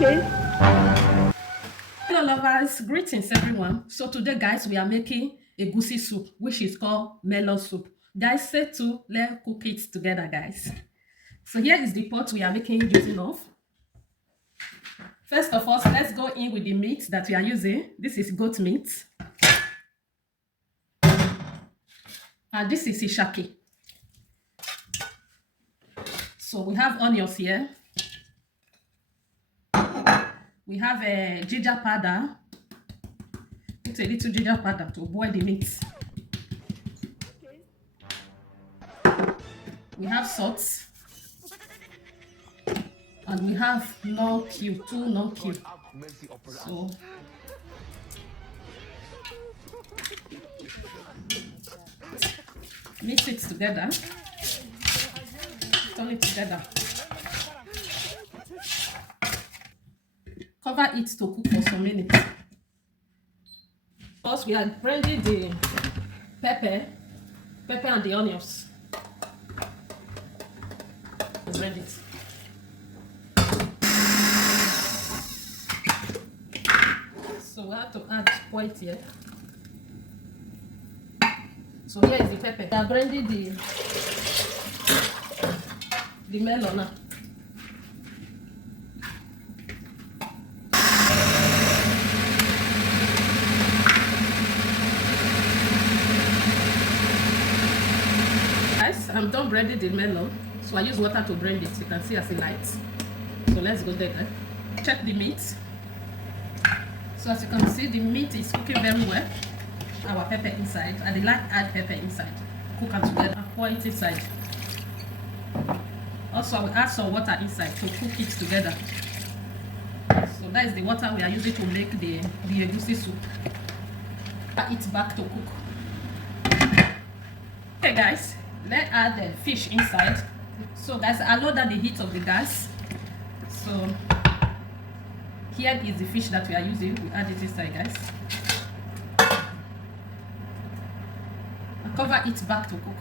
Hello lovers, greetings everyone. So today guys, we are making a goosey soup which is called melon soup. Guys, say to let's cook it together guys. So here is the pot we are making using of. First of all, let's go in with the meat that we are using. This is goat meat and this is ishaki. So we have onions here. We have a ginger powder. Put a little ginger powder to boil the meat. We have salt. And we have non-cube, 2 non-cube. So mix it together. Turn it together. Cover it to cook for some minutes. First, we are blending the pepper and the onions. Let's blend it. So we have to add white here. So here is the pepper. We are blending the melon now. Guys, I'm done blending the melon. So I use water to blend it. You can see as a light. So let's go there. Check the meat. So as you can see, the meat is cooking very well. Our pepper inside, and the like add pepper inside. Cook them together and pour it inside. Also, I will add some water inside to cook it together. So that is the water we are using to make the egusi soup. Add it back to cook. Okay guys, let's add the fish inside. So guys, I lower down the heat of the gas. So here is the fish that we are using. We add it inside guys. And cover it back to cook.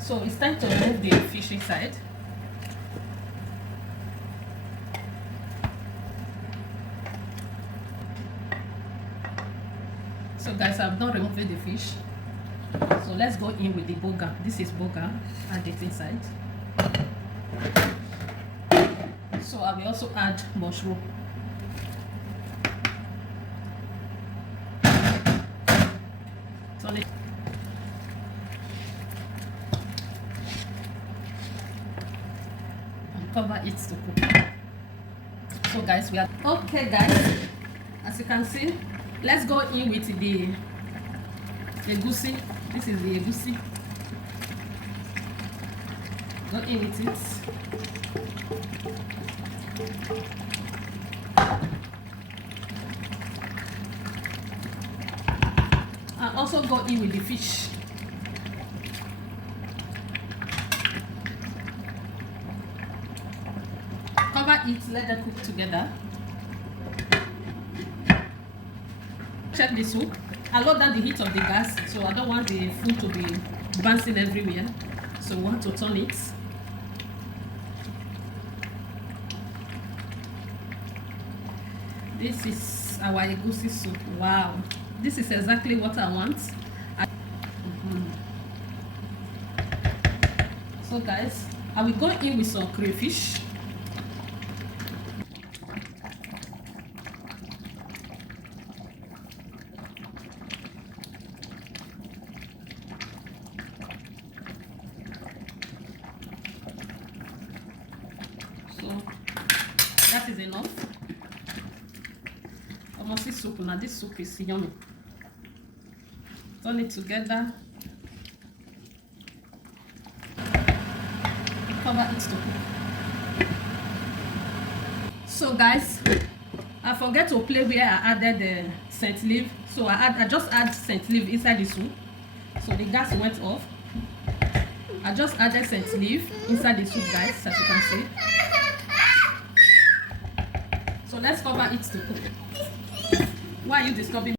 So it's time to remove the fish inside. So guys, I've not removed the fish. So let's go in with the burger. This is burger. Add it inside. So I will also add mushroom. Turn it. And cover it to cook. So guys, we are okay guys. As you can see, let's go in with the egusi. This is the egusi. Go in with it. And also go in with the fish. Cover it, let them cook together. Check the soup. I lower down the heat of the gas, so I don't want the food to be bouncing everywhere. So we want to turn it. This is our egusi soup. Wow, this is exactly what I want. So guys, I will go in with some crayfish. So that is enough. Almost this soup now. This soup is yummy. Turn it together. Cover it to cook. So guys, I forget to play where I added the scent leaf. So I just add scent leaf inside the soup. So the gas went off. I just added scent leaf inside the soup guys, as you can see. So let's cover it to cook. Why are you disturbing me?